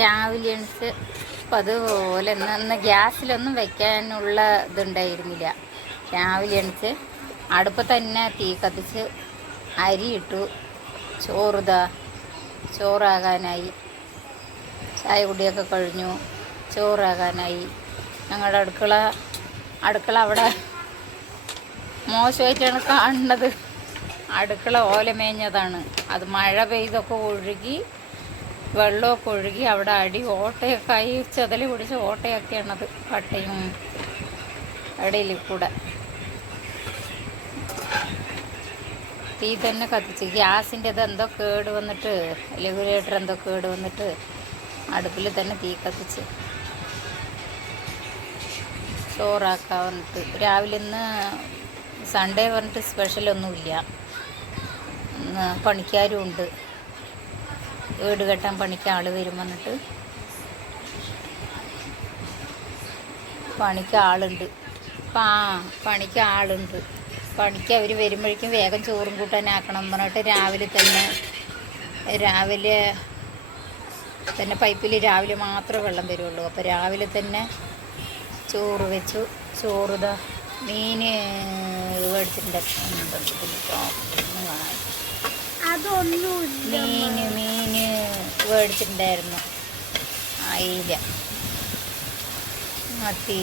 രാവിലെ എണിച്ച് പതുപോലെ ഇന്ന് ഗ്യാസിലൊന്നും വെക്കാനുള്ള ഇതുണ്ടായിരുന്നില്ല. രാവിലെ എണിച്ച് അടുപ്പ് തന്നെ തീ കത്തിച്ച് അരി ഇട്ടു. ചോറാകാനായി. ചായ കുടിയൊക്കെ കഴിഞ്ഞു. ചോറാകാനായി. ഞങ്ങളുടെ അടുക്കള അവിടെ മോശമായിട്ടാണ് കാണുന്നത്. അടുക്കള ഓലമേഞ്ഞതാണ്. അത് മഴ പെയ്തൊക്കെ ഒഴുകി വെള്ളമൊക്കെ ഒഴുകി അവിടെ അടി ഓട്ടയൊക്കെ ആയി ചെതല് പിടിച്ച ഓട്ടയൊക്കെയാണത്. കട്ടയും ഇടയിൽ കൂടെ തീ തന്നെ കത്തിച്ച് ഗ്യാസിൻ്റെത് എന്തോ കേട് വന്നിട്ട് റെഗുലേറ്റർ എന്തോ കേട് വന്നിട്ട് അടുപ്പിൽ തന്നെ തീ കത്തിച്ച് ചോറാക്കാൻ പറഞ്ഞിട്ട്. രാവിലെ ഇന്ന് സൺഡേ പറഞ്ഞിട്ട് സ്പെഷ്യലൊന്നുമില്ല. ഇന്ന് പണിക്കാരും ഉണ്ട്. വീട് കെട്ടാൻ പണിക്ക് ആൾ വരും പറഞ്ഞിട്ട് പണിക്ക് ആളുണ്ട്. പണിക്ക് ആളുണ്ട്. പണിക്ക് അവർ വരുമ്പോഴേക്കും വേഗം ചോറും കൂട്ടാനാക്കണം പറഞ്ഞിട്ട് രാവിലെ തന്നെ പൈപ്പിൽ രാവിലെ മാത്രമേ വെള്ളം വരുള്ളൂ. അപ്പോൾ രാവിലെ തന്നെ ചോറ് വെച്ചു. മീൻ മേടിച്ചിട്ടുണ്ട്. മീൻ മേടിച്ചിട്ടുണ്ടായിരുന്നു. അയില മത്തി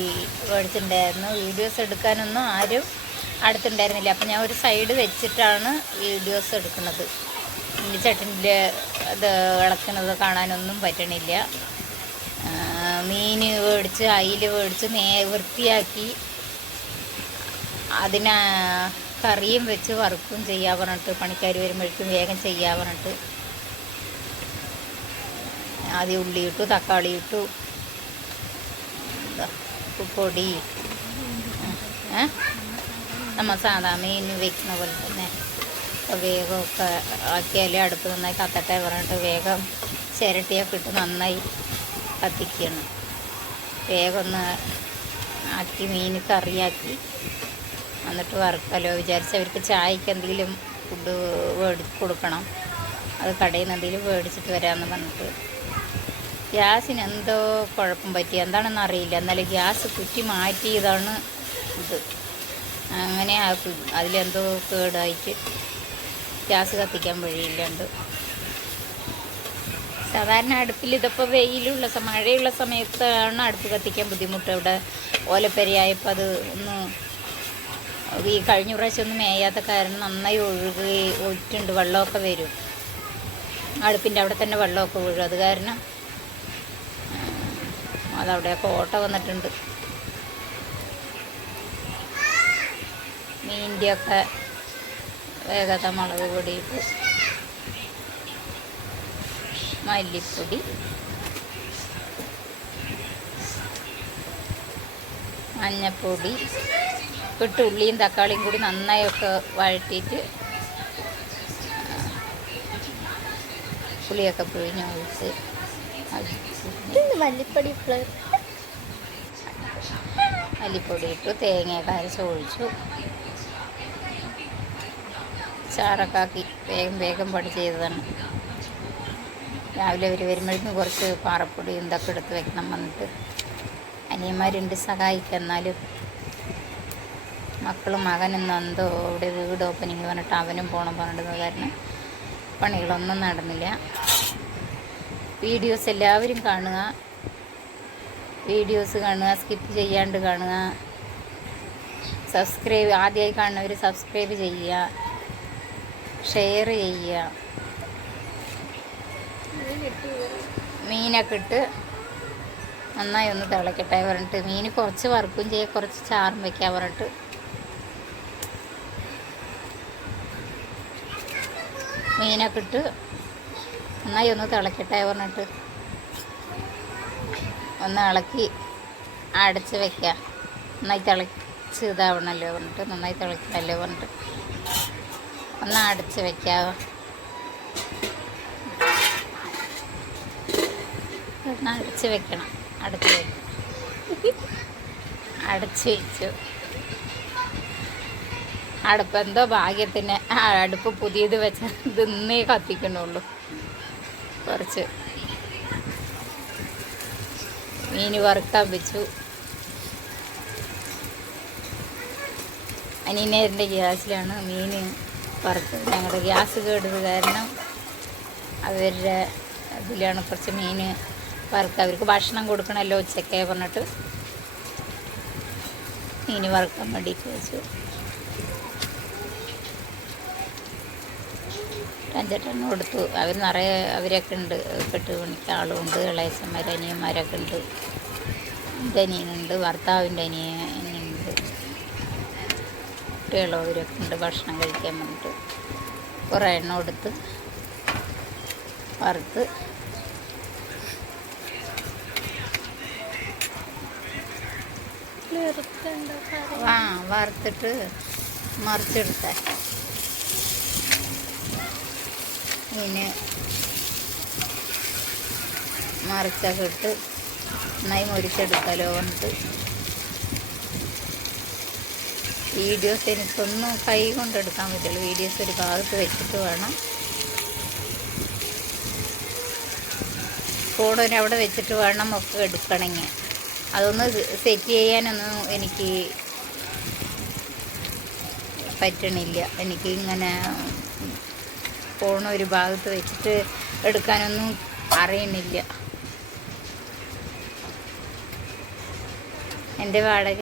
മേടിച്ചിട്ടുണ്ടായിരുന്നു. വീഡിയോസ് എടുക്കാനൊന്നും ആരും അടുത്തുണ്ടായിരുന്നില്ല. അപ്പം ഞാൻ ഒരു സൈഡ് വെച്ചിട്ടാണ് വീഡിയോസ് എടുക്കുന്നത്. ഇനി ചട്ടിൻ്റെ ഇത് ഇളക്കുന്നത് കാണാനൊന്നും പറ്റണില്ല. മീൻ മേടിച്ച് അയില മേടിച്ച് വൃത്തിയാക്കി അതിനെ കറിയും വെച്ച് വറുക്കും ചെയ്യാൻ പറഞ്ഞിട്ട് പണിക്കാർ വരുമ്പോഴേക്കും വേഗം ചെയ്യാൻ പറഞ്ഞിട്ട് ആദ്യം ഉള്ളി ഇട്ടു, തക്കാളി ഇട്ടു, ഉപ്പൊടി നമ്മൾ സാധാ മീൻ വെക്കുന്ന പോലെ തന്നെ. അപ്പോൾ വേഗമൊക്കെ ആക്കിയാലേ അടുപ്പ് നന്നായി കത്തട്ടെ പറഞ്ഞിട്ട് വേഗം ചിരട്ടിയൊക്കെ ഇട്ട് നന്നായി കത്തിക്കണം. വേഗം ഒന്ന് ആക്കി മീൻ കറിയാക്കി എന്നിട്ട് വറുക്കാലോ വിചാരിച്ച് അവർക്ക് ചായക്ക് എന്തെങ്കിലും ഫുഡ് മേടിച്ച് കൊടുക്കണം. അത് കടയിൽ നിന്ന് എന്തെങ്കിലും മേടിച്ചിട്ട് വരാമെന്ന് പറഞ്ഞിട്ട് ഗ്യാസിന് എന്തോ കുഴപ്പം പറ്റി എന്താണെന്ന് അറിയില്ല. എന്നാലും ഗ്യാസ് കുറ്റി മാറ്റിയതാണ് ഇത്. അങ്ങനെ അതിലെന്തോ കേടായിട്ട് ഗ്യാസ് കത്തിക്കാൻ വഴിയില്ലാണ്ട്. സാധാരണ അടുപ്പിൽ ഇതിപ്പോൾ മഴയുള്ള സമയത്താണ് അടുപ്പ് കത്തിക്കാൻ ബുദ്ധിമുട്ട്. ഇവിടെ ഓലപ്പെരയായപ്പോൾ അത് ഈ കഴിഞ്ഞ പ്രാവശ്യം ഒന്നും മേയാത്ത കാരണം നന്നായി ഒഴിച്ചിട്ടുണ്ട്. വെള്ളമൊക്കെ വരും. അടുപ്പിൻ്റെ അവിടെ തന്നെ വെള്ളമൊക്കെ വീഴും. അത് കാരണം അതവിടെയൊക്കെ ഓട്ട വന്നിട്ടുണ്ട്. മീനിൻ്റെയൊക്കെ വേഗത മുളക് പൊടിയിട്ട് മല്ലിപ്പൊടി, മഞ്ഞപ്പൊടി ഇട്ട് ഉള്ളിയും തക്കാളിയും കൂടി നന്നായൊക്കെ വഴറ്റിയിട്ട് പുളിയൊക്കെ പിഴിഞ്ഞൊഴിച്ച് മല്ലിപ്പൊടി ഇട്ടു, തേങ്ങയൊക്കെ അരച്ചൊഴിച്ചു, ചാറൊക്കെ ആക്കി വേഗം പണി ചെയ്തതാണ്. രാവിലെ അവർ വരുമ്പോഴേക്കും കുറച്ച് പാറപ്പൊടി ഇതൊക്കെ എടുത്ത് വെക്കണം വന്നിട്ട്. അനിയന്മാരുണ്ട് സഹായിക്കുക. എന്നാലും മകനും എന്തോ ഇവിടെ വീട് ഓപ്പനിങ് പറഞ്ഞിട്ട് അവനും പോകണം പറഞ്ഞിരുന്നത് കാരണം പണികളൊന്നും നടന്നില്ല. വീഡിയോസ് എല്ലാവരും കാണുക, സ്കിപ്പ് ചെയ്യാണ്ട് കാണുക. ആദ്യമായി കാണുന്നവർ സബ്സ്ക്രൈബ് ചെയ്യുക, ഷെയർ ചെയ്യുക. മീനൊക്കെ ഇട്ട് നന്നായി ഒന്ന് തിളക്കട്ടെ പറഞ്ഞിട്ട് മീൻ കുറച്ച് വറുക്കും ചെയ്യുക, കുറച്ച് ചാറും വയ്ക്കാൻ പറഞ്ഞിട്ട് മീനൊക്കെ ഇട്ട് നന്നായി ഒന്ന് തിളക്കട്ടെ പറഞ്ഞിട്ട് ഒന്ന് ഇളക്കി അടച്ച് വയ്ക്കുക. നന്നായി തിളച്ച് ഇതാവണമല്ലോ പറഞ്ഞിട്ട് നന്നായി തിളക്കണമല്ലോ പറഞ്ഞിട്ട് ഒന്ന് അടച്ച് വയ്ക്കുക. ഒന്ന് അടച്ച് വെക്കണം. അടച്ച് വെച്ചു. അടുപ്പ് എന്തോ ഭാഗ്യത്തിന് അടുപ്പ് പുതിയത് വെച്ച ഇന്നേ കത്തിക്കണുള്ളൂ. കുറച്ച് മീൻ വറുക്കാൻ വെച്ചു. അനിയനേരൻ്റെ ഗ്യാസിലാണ് മീൻ വറുത്തത്. ഞങ്ങളുടെ ഗ്യാസ് കേട്ടത് കാരണം അവരുടെ അതിലാണ് കുറച്ച് മീൻ വറുക്കുക. അവർക്ക് ഭക്ഷണം കൊടുക്കണമല്ലോ ഉച്ചക്കേ പറഞ്ഞിട്ട് മീൻ വറുക്കാൻ വേണ്ടിയിട്ട് വെച്ചു. 5-8 കൊടുത്തു. അവർ നിറയെ അവരൊക്കെ ഉണ്ട്, 8 മണിക്ക് ആളുണ്ട്, ഇളയച്ചന്മാർ അനിയന്മാരൊക്കെ ഉണ്ട്. എൻ്റെ അനിയനുണ്ട്, ഭർത്താവിൻ്റെ അനിയനുണ്ട്, കുട്ടികളും അവരൊക്കെ ഉണ്ട് ഭക്ഷണം കഴിക്കാൻ വേണ്ടിയിട്ട്. കുറേ എണ്ണം കൊടുത്ത് വറുത്ത് വറുത്തിട്ട് മറിച്ചെടുത്ത മീന് മറിച്ചൊക്കെ ഇട്ട് നന്നായി മുരിച്ചെടുക്കാലോ പറഞ്ഞിട്ട്. വീഡിയോസ് എനിക്കൊന്നും കൈ കൊണ്ടെടുക്കാൻ പറ്റുള്ളൂ. വീഡിയോസ് ഒരു ഭാഗത്ത് വെച്ചിട്ട് വേണം, ഫോണിന് അവിടെ വെച്ചിട്ട് വേണം ഒക്കെ എടുക്കണമെങ്കിൽ. അതൊന്ന് സെറ്റ് ചെയ്യാനൊന്നും എനിക്ക് പറ്റണില്ല. എനിക്ക് ഇങ്ങനെ ഫോൺ ഒരു ഭാഗത്ത് വെച്ചിട്ട് എടുക്കാനൊന്നും അറിയണില്ല. എൻ്റെ വാടക